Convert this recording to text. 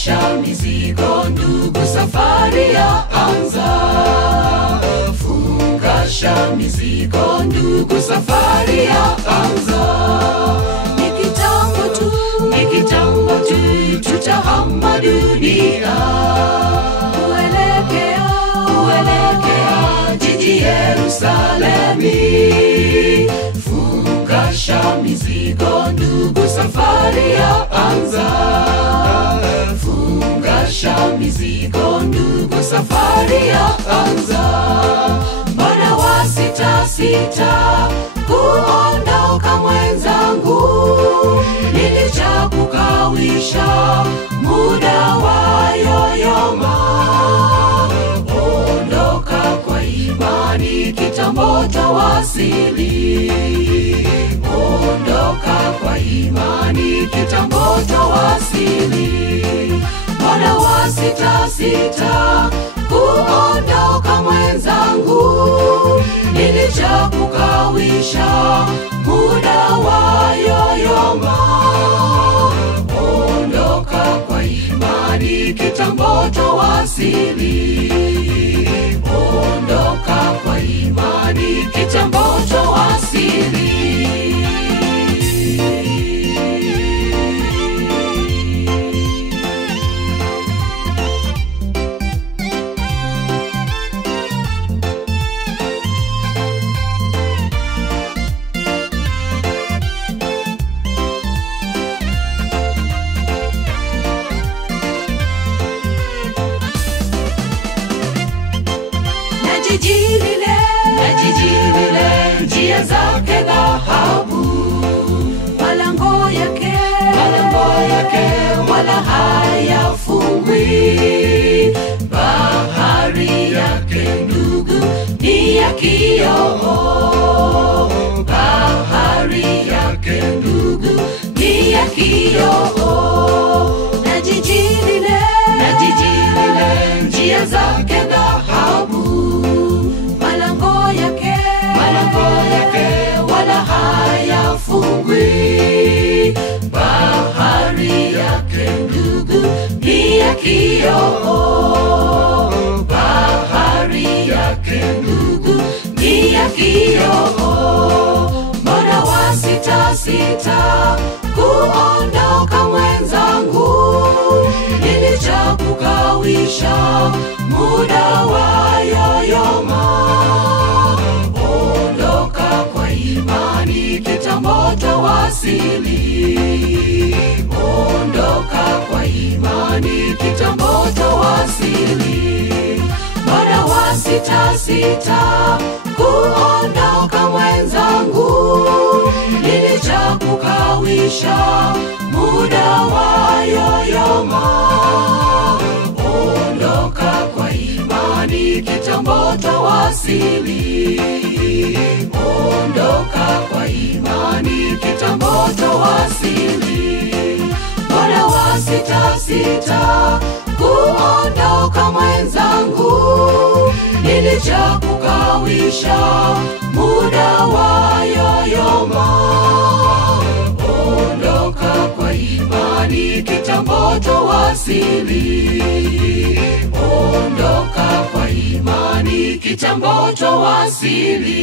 Fungasha mizigo ndugu, safari ya anza. Fungasha mizigo ndugu, safari ya anza. Ni kitambo tu tutahama dunia, kuelekea jiji Yerusalemi. Fungasha mizigo ndugu, safari ya anza. Fungasha mizigo ndugu, safari ya anza. Mbona wasita kuondoka mwenzangu? Nilichakukawisha muda wa yoyoma. Ondoka kwa imani, kitambo tawasili. Ondoka kwa imani, kitambo tawasili. Mbona wasita kuondoka mwenzangu? Nilichakukawisha muda wa yoyoma. Ondoka kwa imani, kitambo tawasili. Ondoka kwa imani, kitambo tawasili. Na jiji lile njia zake dhahabu, malango yake wala hayafungwi. Bahari yake ndugu ni ya kioo. Bahari yake ndugu ni ya kioo. Na jiji lile njia zake dhahabu, malango yake wala hayafungwi. Bahari yake ndugu ni ya kioo. Bahari yake ndugu ni ya kioo. Mbona wasita kuondoka mwenzangu? Nilichakukawisha muda wa yoyoma. Ondoka kwa imani, kitambo tawasili. Ondoka kwa imani, kitambo tawasili. Mbona wasita kuondoka mwenzangu? Nilichakukawisha muda wa yoyoma. Ondoka kwa imani, kitambo tawasili. Ondoka kwa imani, kitambo tawasili. Mbona wasita kuondoka mwenzangu? Nilichakukawisha muda wa yoyoma. Ondoka kwa imani, kitambo tawasili. Ondoka kwa imani, kitambo tawasili.